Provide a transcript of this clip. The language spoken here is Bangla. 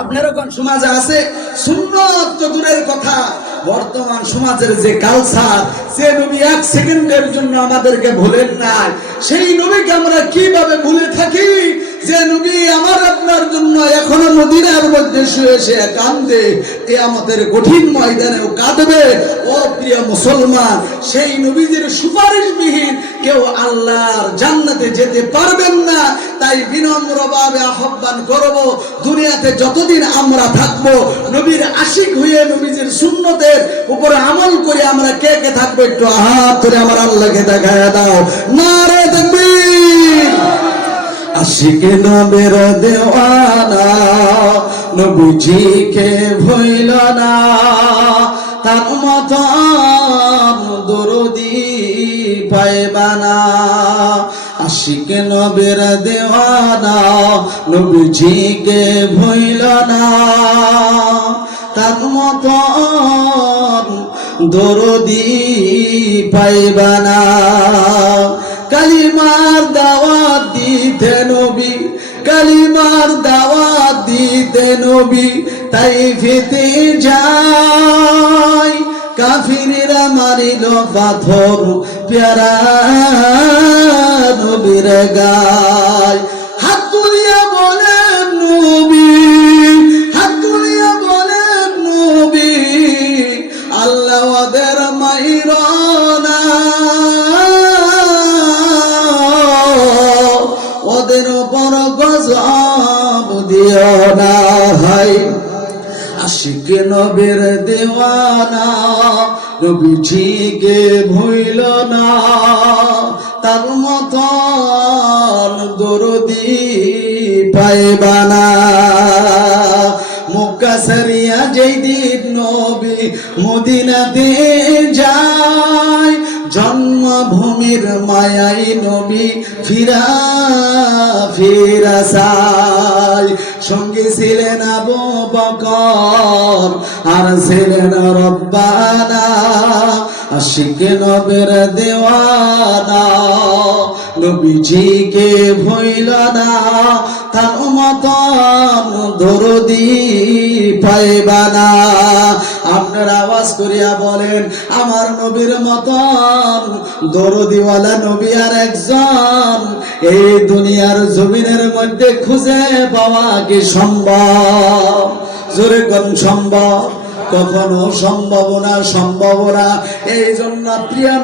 আপনারা কোন সমাজে আছে সুন্নাত তো দূরের কথা, বর্তমান সমাজের যে কালচার, সে নবী এক সেকেন্ডের জন্য আমাদেরকে ভুলেন নাই, সেই নবীকে আমরা কিভাবে ভুলে থাকি? যে নবী আমার আপনার জন্য এখনো মদিনার মধ্যে শুয়ে শুয়ে কাঁদে, কিয়ামতের কঠিন ময়দানেও কাঁদবে। ও প্রিয় মুসলমান, সেই নবীজির সুপারিশবিহীন কেউ আল্লাহর জান্নাতে যেতে পারবেন না। তাই বিনম্রভাবে আহ্বান করব, দুনিয়াতে যতদিন আমরা থাকবো নবীর আশিক হয়ে নবীজির সুন্নতের উপরে আমল করে আমরা কে কে থাকবো, একটু হাত ধরে আমার আল্লাহকে দেখায় দাও। নারে তাকবীর। আশিক নবীর দেওয়ানা, নবীজিকে ভুইল না, তার মতন দরদি পাইবা না। আশিক নবীর দেওয়ানা, নবীজিকে ভুইল না, তার মতন দরদি পাইবা না। কালিমার দাওয়াত দিতে নবী, কালিমার দাওয়াত দিতে নবী তাইফেতে যায়। কাফিররা মারিল পাথর প্যারা নবীর গায়। হাত তুলিয়া বলেন নবী, হাত তুলিয়া বলেন নবী, আল্লাহ ওদের মাইর না, ওদের উপর গজব দিও না। হাই আশিক নবীর দেওয়ানা, নবীজিকে ভুইল না, তার মতন দরদি পাইবা না। মক্কা ছাড়িয়া যেদিন নবী মদিনাতে যায়, জন্মভূমির মায়াই নবী ফিরা ফিরা চায়। সঙ্গে ছিলেন আবু বকর আর ছিলেন রব্বানা। আশিক নবীর দেওয়ানা, নবীজিকে ভুইল না, তার মতন দরদি পাইবা না। আপনারা আওয়াজ করিয়া বলেন, আমার নবীর মতন দরদিওয়ালা নবী আর একজন এই দুনিয়ার জমিনের মধ্যে খুঁজে পাওয়া কি সম্ভব? জোরে কোন সম্ভব? কখনো সম্ভব না, সম্ভব না। এই জন্য প্রিয়